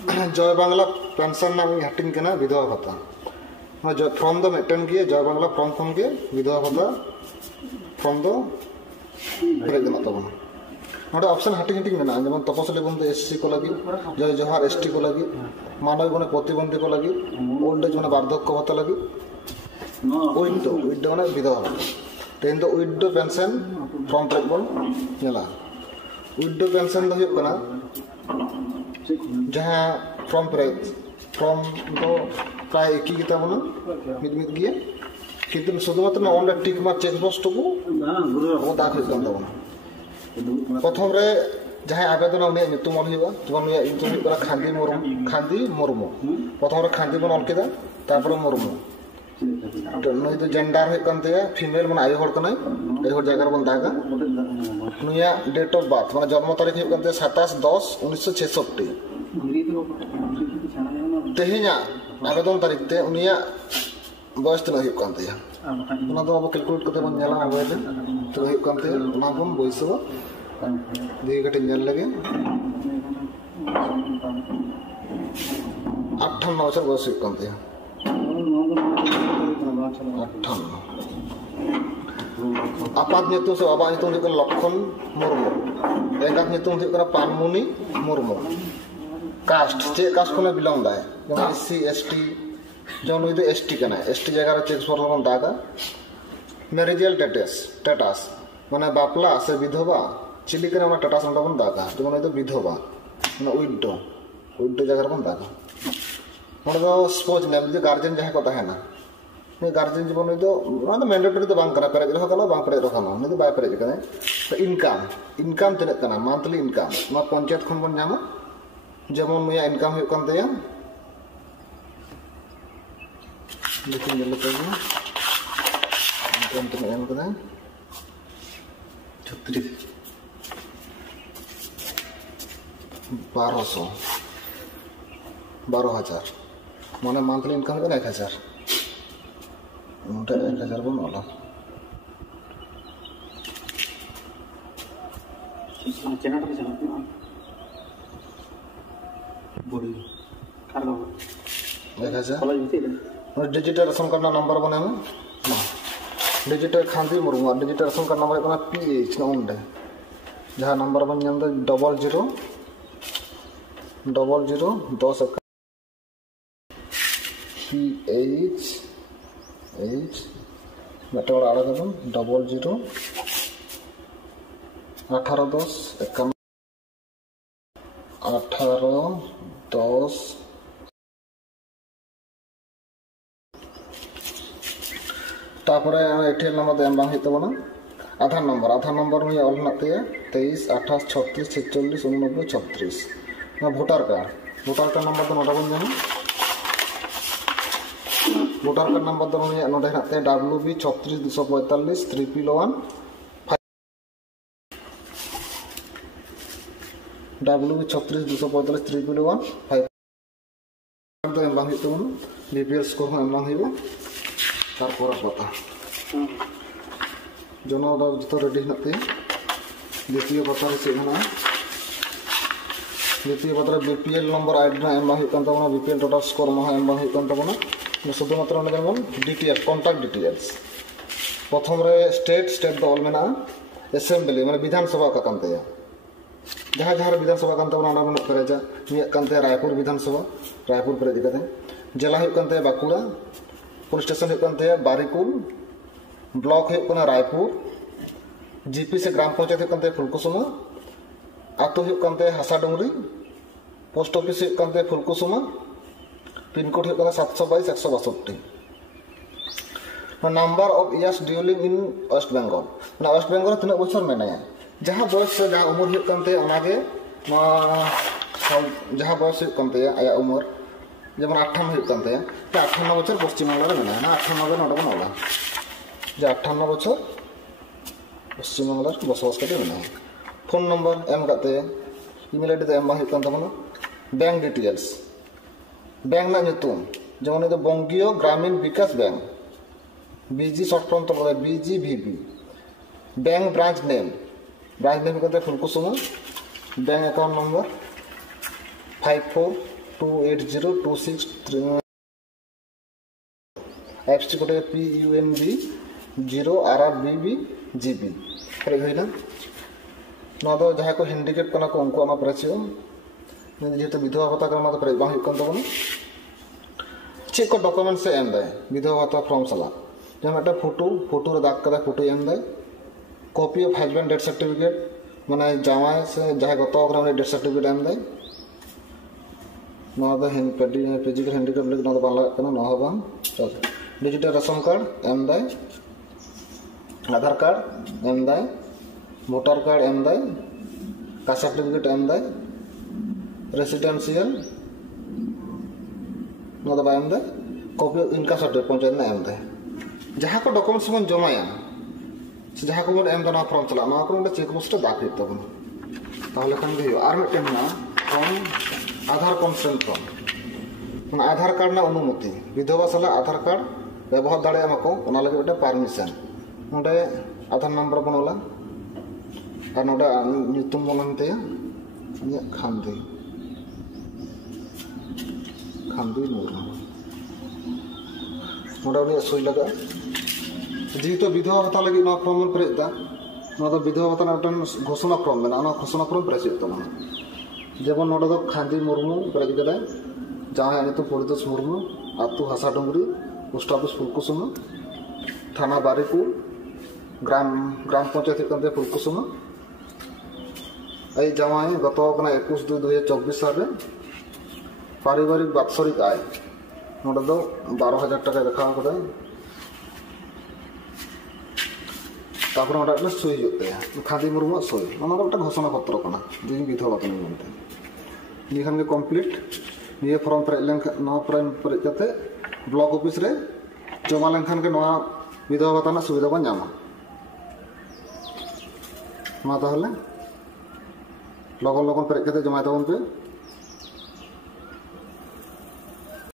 जय बांगला पेंशन ना हटिंग के ना विधवा भाता फॉर्म दो मिटन गए जय बांगला फॉर्म खन के विधवा भाता फॉर्म दो पेरेज देना तबना नोडे ऑप्शन हटिंग हटिंग मेना जेमन तपसली बंधु एससी को लगी जय जोहार एसटी को लगी मानव गुण प्रतिबंधी को लगी ओल्ड एज माने वार्धक्य भाता लगी उइडो माने विधवा भाता तेन दो उइडो पेंशन फॉर्म पेरेज बन नेला उइडो पेंशन दो हुयुग कना जहाँ फॉर्म पेरेज फॉर्म दो प्राय एक ही किता बना मिद गया किंतु शुधुमात्र ऑनलाइन टिक मार चेक बॉक्स टुकु वो दाग हुयुग कन तबना प्रथम रे जहाँ आवेदन उन्हें नितुम ऑल हुआ जब उन्हें नितुम हुआ खांदी मुर्मू प्रथम रे खांदी बन ऑल किदा तापर मुर्मू नई तो जेंडर हुयुग कन तया फीमेल माने आयो हर कनाय आयो हर जगह बन दागा नुया डेट ऑफ बर्थ माने जन्म तारीख हुयुग कन तया 27/10/1966 तेहेኛ आवेदन तारीख ते उनिया बयस तना हुयुग कन तया उना दो अब कैलकुलेट करते बन नेला मोबाइल तो हुयुग कन तया उना बन बयस दिए कटे नेल लगे 58 बছর बयस हुयुग कन तया 58 आपात नितुम से बाबा नितुम हुयुग लक्षण मुर्मू एंगात नितुम हुयुग पानमुनि मुर्मू कास्ट चे कास्ट को बिलोंग दाय एससी एसटी जो नुई दो एसटी कना एसटी जगह रे चेक फॉर बन दागा मैरिजल स्टेटस माने बापला से विधवा चिली करे ना स्टेटस बन दागा जो नुई दो विधवा ना उइडो जगह रे बन दागा ओडे दो स्पोज नेम जो गार्जियन जहे को ताहेना ने गार्जियन जीवन नुई दो ना मैंडेटरी तो बांग करा पेरेज रहो कना बांग पेरेज रहो कना नुई दो बाय पेरेज कने तो इनकम तिने कना मंथली इनकम मा पंचायत खन बन जामा जेमन नुया इनकम हुयुग कन तया देखिए ये लोग हैं इनकम तो एम कदा 36 12,000 माने मंथली इनकम कना 1,000 उनटा 1,000 बन वाला चैनल पे चलाते हैं बड़ी card 1,000 digital ration card number बने में डिजिटल खांदी Murmu digital ration card number कना पीएच ना उंडे जहां नंबर बन जाम 00 10 पीएच मेटोड आड़ा कदम 00 18 10 18 10 तापर एटीएम नंबर तो एम बांग हित बना आधार नंबर में ऑल ना ते 23 28 36 46 89 36 ना वोटर कार्ड नंबर तो नोटा बन जाना वोटर कार्ड नंबर तो नोटे ना ते WB 36245 3P1 WB 36245 3P1 5 तो एम बांग हित बना बीपीएल स्कोर में एम बांग हिबो तारपर पता जनो जो रेडी नाते द्वितीय पता से द्वितीय पत्र बीपीएल नंबर आईडी ना एम हुई बीपीएल टोटल स्कोर महा एम हुई शुधुमात्र जेमन डिटेल्स कॉन्टैक्ट डिटेल्स प्रथम रे स्टेट दल मेना एसेंबली माने विधानसभा का कांतेया जहाँ जहाँ विधानसभा कांता बन पेरेजा निया रायपुर विधानसभा रायपुर पेरेज कते जिला हुई कांते बाकुड़ा पुलिस स्टेशन हुई बारिकुल ब्लॉक हुई रायपुर जीपी से ग्राम पंचायत हुई फुलकुसुमा आतो हुई हासाडुंगरी पोस्ट ऑफिस हुई फुलकुसुमा पिनकोड हुई 722 162 number of years dwelling in West Bengal तीन बचर मेनाया जहाँ बयस से जहाँ उम्र हुई जहाँ बयस हुई आया उम्र जेमन 58 हुई 58 बचर पश्चिम बंगाल में मेना 58 नोट बनला जे 58 बचर पश्चिम बंगाल बसवास करते मेना फोन नंबर एम करते ईमेल आईडी तो एम हुई बैंक डिटेल्स बैंक ना नितुम जेमन तो बंगीय ग्रामीण विकास बैंक बीजी शॉर्ट फॉर्म तो बोले BGVB बैंक ब्रांच नेम करते फुलकुसुमा बैंक अकाउंट नंबर 54 280263 एफसी कोटे PUNB 0 RRBB GB पेज होइना ना दो जहां को हैंडिकेप कना को उनको मा प्रेसियो जेहेतु विधवा भाता का मा पेज बांग हुकन तबन चे को डॉक्यूमेंट से एम दे विधवा भाता फॉर्म सला जेमेटा फोटो रे दाग कदा फोटो एम दे copy of husband death certificate माने जावाय से जहां गतो करा डेथ सर्टिफिकेट एम दे ना दो फिजिकल हैंडिकेप लग ना दो बाला कना ना होबा चल डिजिटल रेशन कार्ड एम दे आधार कार्ड एम दे वोटर कार्ड एम दे कास्ट सर्टिफिकेट एम दे रेसिडेंशियल ना दो एम दे copy of income certificate panchayat ना एम दे जहां को डॉक्यूमेंट्स मन जमाया से जहां को एम दे ना फॉर्म चला ना को चेक बॉक्स रे दाग हित तबन ताहले खान गे आर मिटन ना फॉर्म आधार कंसेंट फॉर्म माने आधार कार्ड ना अनुमति विधवा साला आधार कार्ड व्यवहार दाड़े को ओना लगे बेटा परमिशन नोडे आधार नंबर बनोला और नोडे नितुम बनते इया खांदी मुर्मू नोडे उनी सई लगा जी तो विधवा भाता लगे ना फॉर्म पेरेदा ना तो विधवा भाता ना घोषणा फॉर्म में ना घोषणा फॉर्म पेरेज तो जेबन नोडे दो खांदी मुर्मू पेरेज गले जहां नितुम परितोष मुर्मू आतु हासा डुंगरी पोस्ट ऑफिस फुलकुसुमा थाना बारीपुर ग्राम पंचायत फुलकुसुमा जमाई गत 21/2/2024 साल पारिवारिक बात्सरिक आय नोडे दो 12,000 टाका देखा तापर नोडे सई होते खादी मुर्मू सई घोषणा पत्र कना जी विधवा भाता मनते ये खान कंप्लीट ये फॉर्म पेरेज लेन फॉर्म पेरेज करते ब्लॉक ऑफिस रे जमा लेनखान के नवा विधवा भाता ना सुविधा बन जामा ना ताहले लगन पेरेज करते जमा तबन पे